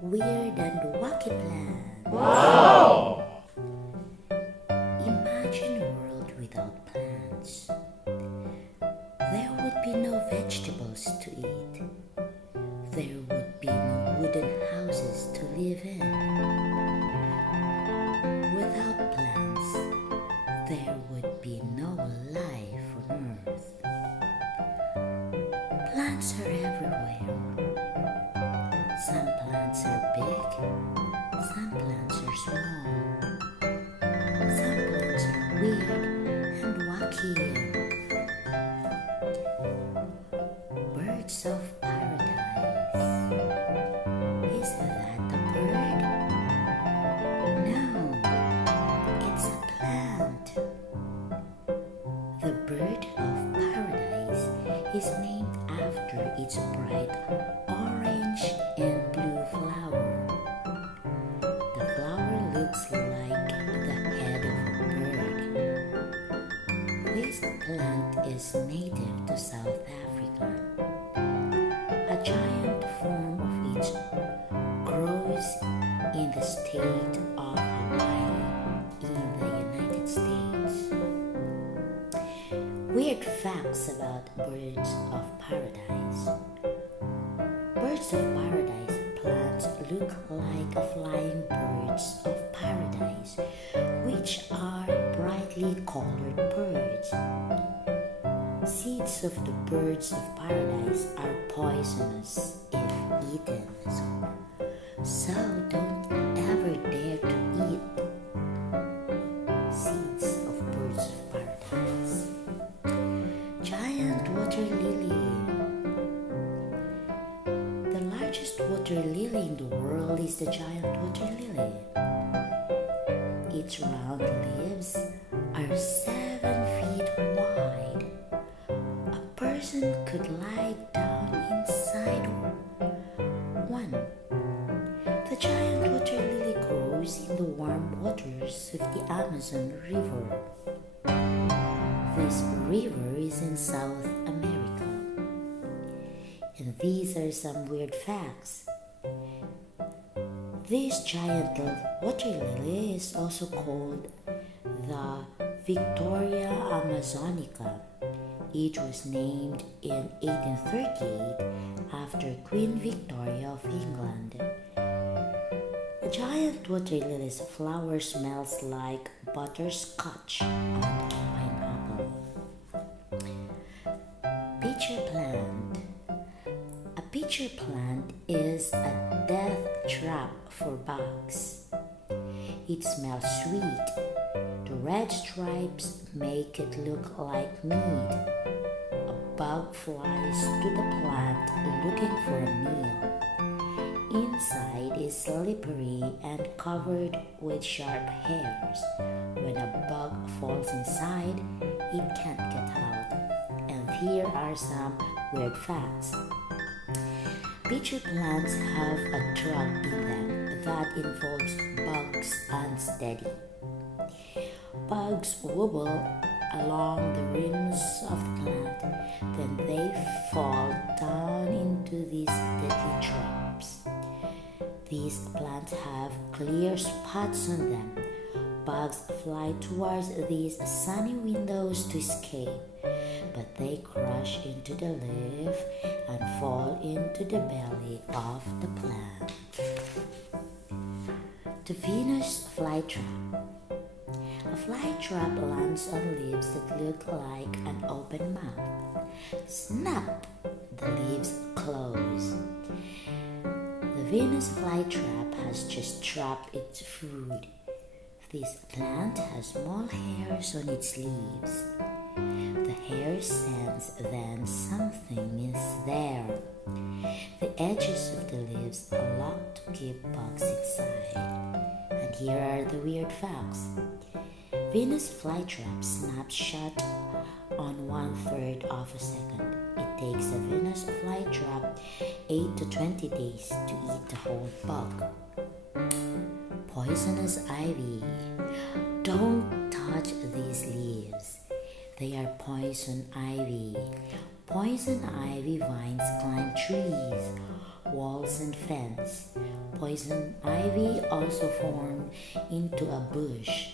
Weird and wacky plants. Wow! Imagine a world without plants. There would be no vegetables to eat. There would be no wooden houses to live in. Without plants, there would be no life on earth. Plants are everywhere. Some plants are big, some plants are small. Some plants are weird and wacky. Birds of paradise. Is that a bird? No, it's a plant. The bird of paradise is named after its bright orange and blue flower. The flower looks like the head of a bird. This plant is native to South Africa. A giant form of it grows in the state of Hawaii in the United States. Weird facts about birds of paradise. Birds of paradise plants look like flying birds of paradise, which are brightly colored birds. Seeds of the birds of paradise are poisonous if eaten, so don't ever dare to eat seeds of birds of paradise. Giant water lily. The largest water lily in the world is the giant water lily. Its round leaves are 7 feet wide. A person could lie down inside one. The giant water lily grows in the warm waters of the Amazon River. This river is in South America. And these are some weird facts. This giant water lily is also called the Victoria Amazonica. It was named in 1838 after Queen Victoria of England. A giant water lily's flower smells like butterscotch and pineapple. Pitcher plant. A pitcher plant is a death trap for bugs. It smells sweet. The red stripes make it look like meat. A bug flies to the plant looking for a meal. Inside is slippery and covered with sharp hairs. When a bug falls inside, it can't get out. And here are some weird facts. Pitcher plants have a drug in them that involves bugs unsteady. Bugs wobble along the rims of the plant, then they fall down into these deadly traps. These plants have clear spots on them. Bugs fly towards these sunny windows to escape, but they crash into the leaf and fall into the belly of the plant. The Venus flytrap. A flytrap lands on leaves that look like an open mouth. Snap! The leaves close. The Venus flytrap has just trapped its food. This plant has small hairs on its leaves. The hair sense then something is there. The edges of the leaves are locked to keep bugs inside. And here are the weird facts. Venus flytrap snaps shut on 1/3 of a second. It takes a Venus flytrap 8 to 20 days to eat the whole bug. Poisonous ivy. Don't touch these leaves. They are poison ivy. Poison ivy vines climb trees. walls and fence. Poison ivy also formed into a bush.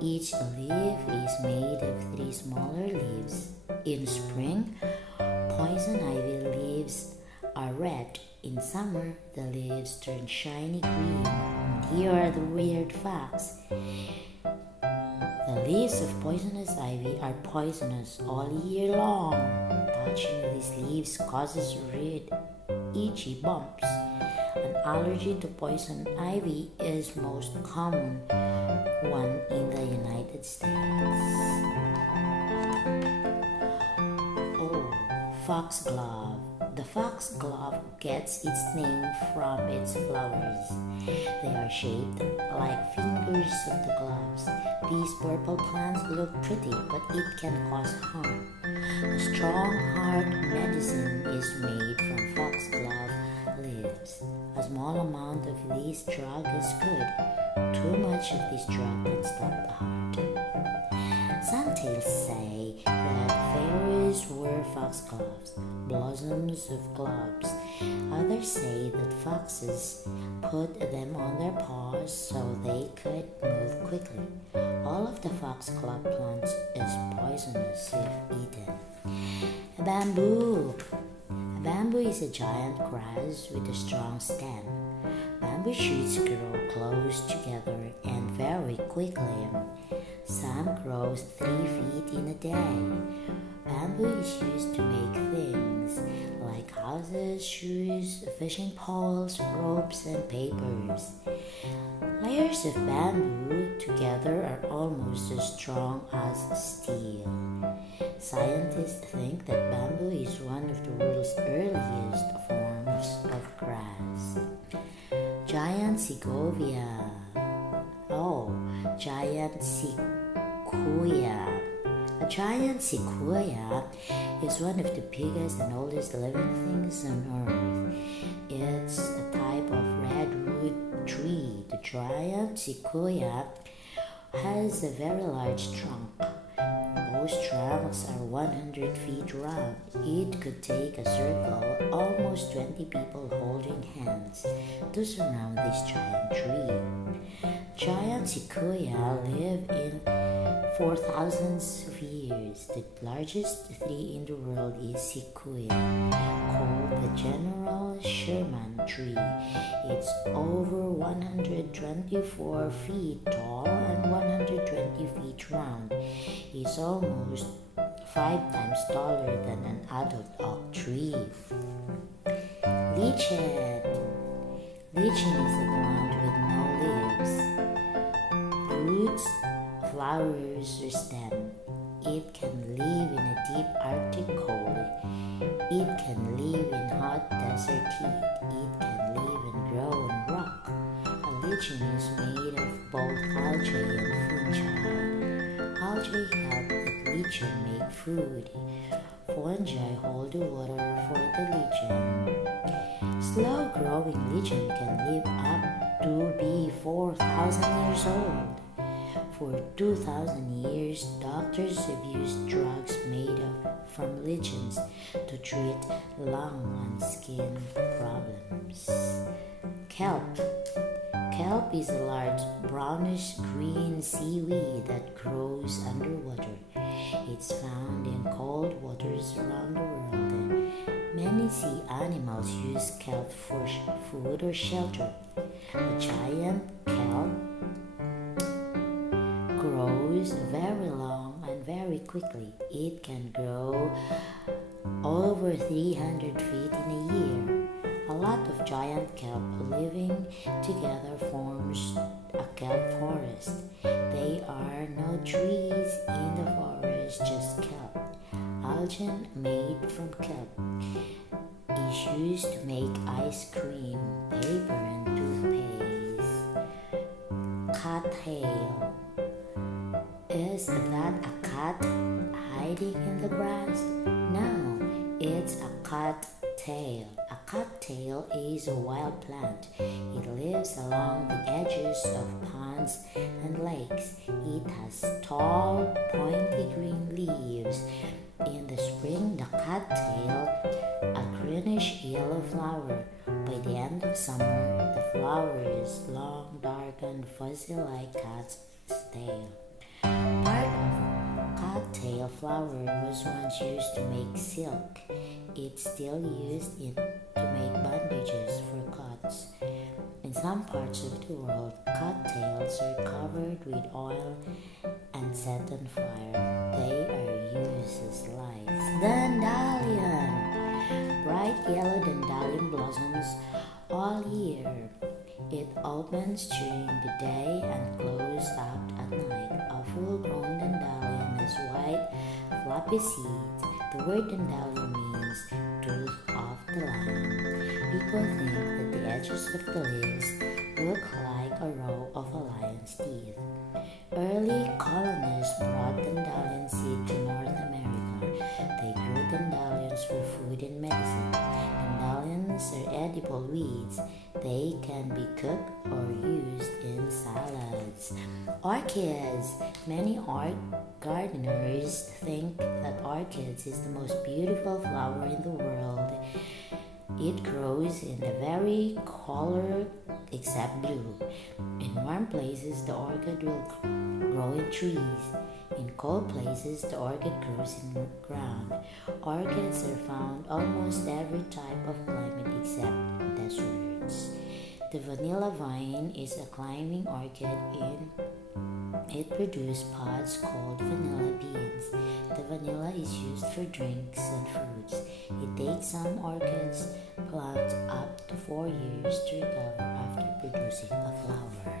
Each leaf is made of 3 smaller leaves. In spring, poison ivy leaves are red. In summer, the leaves turn shiny green. And here are the weird facts. The leaves of poisonous ivy are poisonous all year long. Touching these leaves causes red, itchy bumps. An allergy to poison ivy is most common one in the United States. Oh, foxglove. The foxglove gets its name from its flowers. They are shaped like fingers of the gloves. These purple plants look pretty, but it can cause harm. A strong heart medicine is made from foxglove leaves. A small amount of this drug is good. Too much of this drug can stop the heart. Some tales say that fairies wear foxgloves, blossoms of gloves. Others say that foxes put them on their paws so they could move quickly. All of the foxglove plants is poisonous if eaten. Bamboo. A bamboo is a giant grass with a strong stem. Bamboo shoots grow close together and very quickly. Some grows 3 feet in a day. Bamboo is used to make things like houses, shoes, fishing poles, ropes, and papers. Layers of bamboo together are almost as strong as steel. Scientists think that bamboo is one of the world's earliest forms of grass. Giant Segovia. Giant Sequoia. A giant sequoia is one of the biggest and oldest living things on Earth. It's a type of redwood tree. The giant sequoia has a very large trunk. Most trunks are 100 feet round. It could take a circle, almost 20 people holding hands, to surround this giant tree. Giant sequoia live in for thousands of years. The largest tree in the world is Sequoia, called the General Sherman tree. It's over 124 feet tall and 120 feet round. It's almost 5 times taller than an adult oak tree. Lichen. Lichen is a plant with no leaves, roots, flowers, or stem. It can live in a deep Arctic cold. It can live in hot desert heat. It can live and grow on rock. A lichen is made of both algae and fungi. Algae help the lichen make food. Fungi hold the water for the lichen. Slow-growing lichen can live up to be 4,000 years old. For 2,000 years, doctors have used drugs made from lichens to treat lung and skin problems. Kelp. Kelp is a large brownish-green seaweed that grows underwater. It's found in cold waters around the world. Many sea animals use kelp for food or shelter. A giant kelp grows very long and very quickly. It can grow over 300 feet in a year. A lot of giant kelp living together forms a kelp forest. There are no trees in the forest, just kelp. Algae made from kelp is used to make ice cream, paper, and toothpaste. Cattail. Is that a cat hiding in the grass? No, it's a cattail. A cattail is a wild plant. It lives along the edges of ponds and lakes. It has tall, pointy green leaves. In the spring, the cattail, a greenish yellow flower. By the end of summer, the flower is long, dark, and fuzzy like cat's tail. Part of cattail flower was once used to make silk. It's still used to make bandages for cuts. In some parts of the world, cattails are covered with oil and set on fire. They are used as lights. Dandelion! Bright yellow dandelion blossoms all year. It opens during the day and closes out at night. A full-grown dandelion has white, fluffy seeds. The word dandelion means tooth of the lion. People think that the edges of the leaves look like a row of a lion's teeth. Early colonists brought dandelion seed to North America. They grew dandelions for food and medicine. Dandelions are edible weeds. They can be cooked or used in salads. Orchids. Many gardeners think that orchids is the most beautiful flower in the world. It grows in every color except blue. In warm places, the orchid will grow in trees. In cold places, the orchid grows in the ground. Orchids are found almost every type of climate except deserts. The vanilla vine is a climbing orchid. It produces pods called vanilla beans. The vanilla is used for drinks and fruits. It takes some orchids plants up to 4 years to recover after producing a flower.